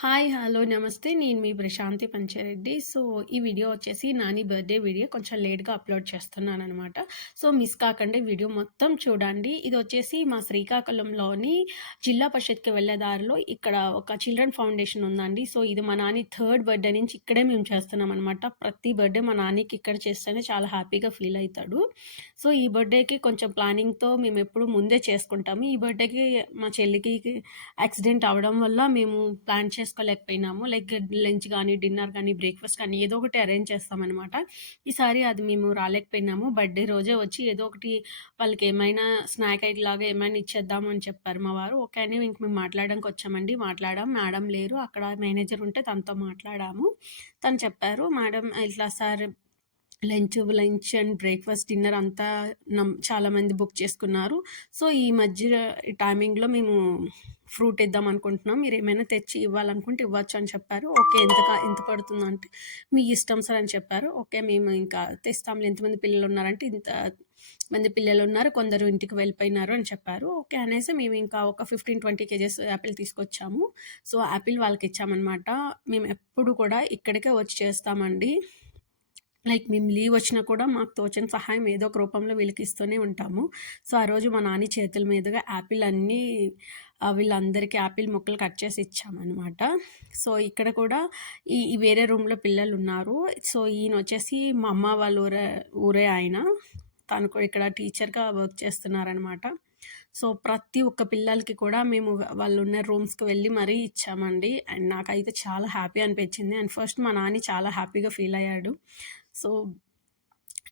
Hi hello నమస్తే. నేను మీ ప్రశాంతి పంచారెడ్డి. సో ఈ వీడియో వచ్చేసి నాని బర్త్డే వీడియో. కొంచెం లేట్గా అప్లోడ్ చేస్తున్నాను అనమాట సో మిస్ కాకండి వీడియో మొత్తం చూడండి. ఇది వచ్చేసి మా శ్రీకాకుళంలోని జిల్లా పరిషత్కి వెళ్ళే దారిలో ఇక్కడ ఒక చిల్డ్రన్ ఫౌండేషన్ ఉందండి. సో ఇది మా నాని థర్డ్ బర్త్డే నుంచి ఇక్కడే మేము చేస్తున్నాం అనమాట ప్రతి బర్త్డే మా నానికి ఇక్కడ చేస్తేనే చాలా హ్యాపీగా ఫీల్ అవుతాడు. సో ఈ బర్త్డేకి కొంచెం ప్లానింగ్తో మేము ఎప్పుడు ముందే చేసుకుంటాము. ఈ బర్త్డేకి మా చెల్లికి యాక్సిడెంట్ అవ్వడం వల్ల మేము ప్లాన్ చేసి చేసుకోలేకపోయినాము. లైక్ లంచ్ కానీ డిన్నర్ కానీ బ్రేక్ఫాస్ట్ కానీ ఏదో ఒకటి అరేంజ్ చేస్తామన్నమాట. ఈసారి అది మేము రాలేకపోయినాము. బర్త్డే రోజే వచ్చి ఏదో ఒకటి వాళ్ళకి ఏమైనా స్నాక్ ఐట్ లాగా ఏమైనా ఇచ్చేద్దాము అని చెప్పారు మా వారు. ఓకే అని ఇంక మేము మాట్లాడడానికి వచ్చామండి. మాట్లాడాం. మేడం లేరు. అక్కడ మేనేజర్ ఉంటే తనతో మాట్లాడాము. తను చెప్పారు మేడం ఇట్లా sir lunch lunch and breakfast dinner అంతా నమ్ చాలామంది బుక్ చేసుకున్నారు. సో ఈ మధ్య టైమింగ్లో మేము ఫ్రూట్ ఇద్దాం అనుకుంటున్నాం. మీరు ఏమైనా తెచ్చి ఇవ్వాలనుకుంటే ఇవ్వచ్చు అని చెప్పారు. ఓకే ఎంత ఎంత పడుతుందంటే మీ ఇష్టం సార్ అని చెప్పారు. ఓకే మేము ఇంకా తెస్తాంలే. ఎంతమంది పిల్లలు ఉన్నారంటే ఇంత మంది పిల్లలు ఉన్నారు. కొందరు ఇంటికి వెళ్ళిపోయినారు అని చెప్పారు. ఓకే అనేసి మేము ఇంకా ఒక ఫిఫ్టీన్ ట్వంటీ కేజెస్ యాపిల్ తీసుకొచ్చాము. సో యాపిల్ వాళ్ళకి ఇచ్చామన్నమాట. మేము ఎప్పుడు కూడా ఇక్కడికే వచ్చి చేస్తామండి. లైక్ మేము లీవ్ వచ్చినా కూడా మాకు తోచిన సహాయం ఏదో ఒక రూపంలో వీళ్ళకి ఇస్తూనే ఉంటాము. సో ఆ రోజు మా నాని చేతుల మీదుగా యాపిల్ అన్నీ వీళ్ళందరికీ యాపిల్ ముక్కలు కట్ చేసి ఇచ్చామన్నమాట. సో ఇక్కడ కూడా ఈ వేరే రూమ్లో పిల్లలు ఉన్నారు సో ఈయన వచ్చేసి మా అమ్మ వాళ్ళ ఊరే ఊరే ఆయన. తను ఇక్కడ టీచర్గా వర్క్ చేస్తున్నారనమాట సో ప్రతి ఒక్క పిల్లలకి కూడా మేము వాళ్ళు ఉన్న రూమ్స్కి వెళ్ళి మరీ ఇచ్చామండి. అండ్ నాకైతే చాలా హ్యాపీ అనిపించింది. అండ్ ఫస్ట్ మా నాని చాలా హ్యాపీగా ఫీల్ అయ్యాడు. సో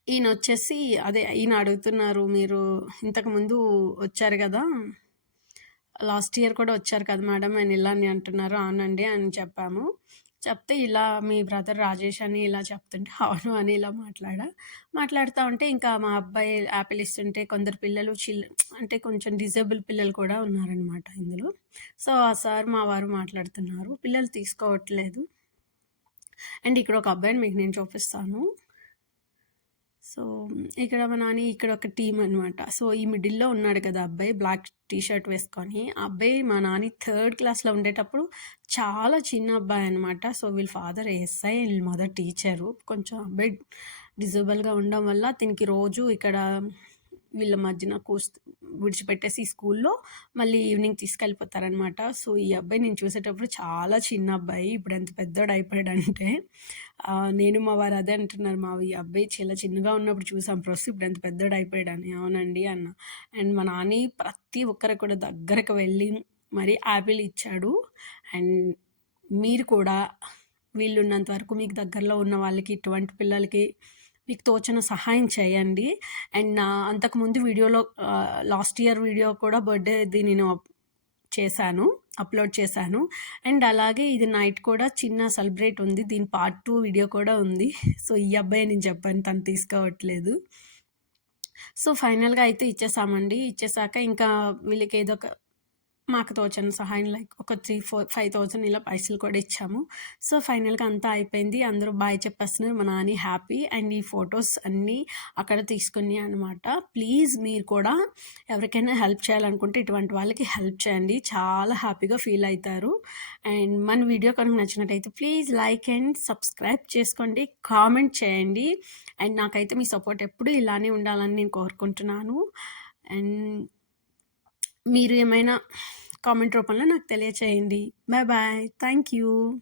ఈయన వచ్చేసి అదే ఈయన అడుగుతున్నారు మీరు ఇంతకుముందు వచ్చారు కదా? లాస్ట్ ఇయర్ కూడా వచ్చారు కదా మేడం ఆయన ఇలా అని అంటున్నారు అవునండి అని చెప్పాము. చెప్తే ఇలా మీ బ్రదర్ రాజేష్ అని ఇలా చెప్తుంటే అవును అని ఇలా మాట్లాడా మాట్లాడుతూ ఉంటే ఇంకా మా అబ్బాయి యాపిల్ ఇస్తుంటే కొందరు పిల్లలు చిల్ అంటే కొంచెం డిజేబుల్ పిల్లలు కూడా ఉన్నారనమాట ఇందులో. సో ఆ సార్ మా వారు మాట్లాడుతున్నారు పిల్లలు తీసుకోవట్లేదు. అండ్ ఇక్కడ ఒక అబ్బాయిని మీకు నేను చూపిస్తాను. సో ఇక్కడ మా నాని ఇక్కడ ఒక టీం అనమాట సో ఈ మిడిల్లో ఉన్నాడు కదా అబ్బాయి బ్లాక్ టీషర్ట్ వేసుకొని. ఆ అబ్బాయి మా నాని థర్డ్ క్లాస్లో ఉండేటప్పుడు చాలా చిన్న అబ్బాయి అనమాట సో వీళ్ళ ఫాదర్ ఎస్ఐ వీళ్ళ మదర్ టీచరు. కొంచెం అబ్బాయి డిజబుల్గా ఉండడం వల్ల దీనికి రోజు ఇక్కడ వీళ్ళ మధ్యన కూస్ విడిచిపెట్టేసి స్కూల్లో మళ్ళీ ఈవినింగ్ తీసుకెళ్ళిపోతారనమాట సో ఈ అబ్బాయి నేను చూసేటప్పుడు చాలా చిన్న అబ్బాయి. ఇప్పుడు ఎంత పెద్దోడు అయిపోయాడంటే నేను మా వారు అదే అంటున్నారు. మా ఈ అబ్బాయి చాలా చిన్నగా ఉన్నప్పుడు చూసాం. ప్రస్తుతం ఇప్పుడు ఎంత పెద్దోడు అయిపోయాడని. అవునండి అన్న. అండ్ మా నాని ప్రతి ఒక్కరికి కూడా దగ్గరకు వెళ్ళి మరి యాపిల్ ఇచ్చాడు. అండ్ మీరు కూడా వీళ్ళున్నంత వరకు మీకు దగ్గరలో ఉన్న వాళ్ళకి ఇటువంటి పిల్లలకి మీకు తోచిన సహాయం చేయండి. అండ్ నా అంతకుముందు వీడియోలో లాస్ట్ ఇయర్ వీడియో కూడా బర్త్డేది నేను చేశాను అప్లోడ్ చేశాను. అండ్ అలాగే ఇది నైట్ కూడా చిన్న సెలబ్రేట్ ఉంది. దీని పార్ట్ టూ వీడియో కూడా ఉంది. సో ఈ అబ్బాయి నేను చెప్పాను తను తీసుకోవట్లేదు. సో ఫైనల్గా అయితే ఇచ్చేసామండి. ఇచ్చేసాక ఇంకా వీళ్ళకి ఏదో ఒక మాకు తోచిన సహాయం లైక్ ఒక త్రీ ఫోర్ ఫైవ్ థౌజండ్ ఇలా పైసలు కూడా ఇచ్చాము. సో ఫైనల్గా అంతా అయిపోయింది. అందరూ బాయ్ చెప్పేస్తున్నారు మా నాని హ్యాపీ అండ్ ఈ ఫొటోస్ అన్నీ అక్కడ తీసుకుని అనమాట ప్లీజ్ మీరు కూడా ఎవరికైనా హెల్ప్ చేయాలనుకుంటే ఇటువంటి వాళ్ళకి హెల్ప్ చేయండి. చాలా హ్యాపీగా ఫీల్ అవుతారు. అండ్ మన వీడియో కనుక నచ్చినట్టయితే ప్లీజ్ లైక్ అండ్ సబ్స్క్రైబ్ చేసుకోండి. కామెంట్ చేయండి. అండ్ నాకైతే మీ సపోర్ట్ ఎప్పుడు ఇలానే ఉండాలని నేను కోరుకుంటున్నాను. అండ్ మీరు ఏమైనా కామెంట్ రూపంలో నాకు తెలియచేయండి. Bye bye thank you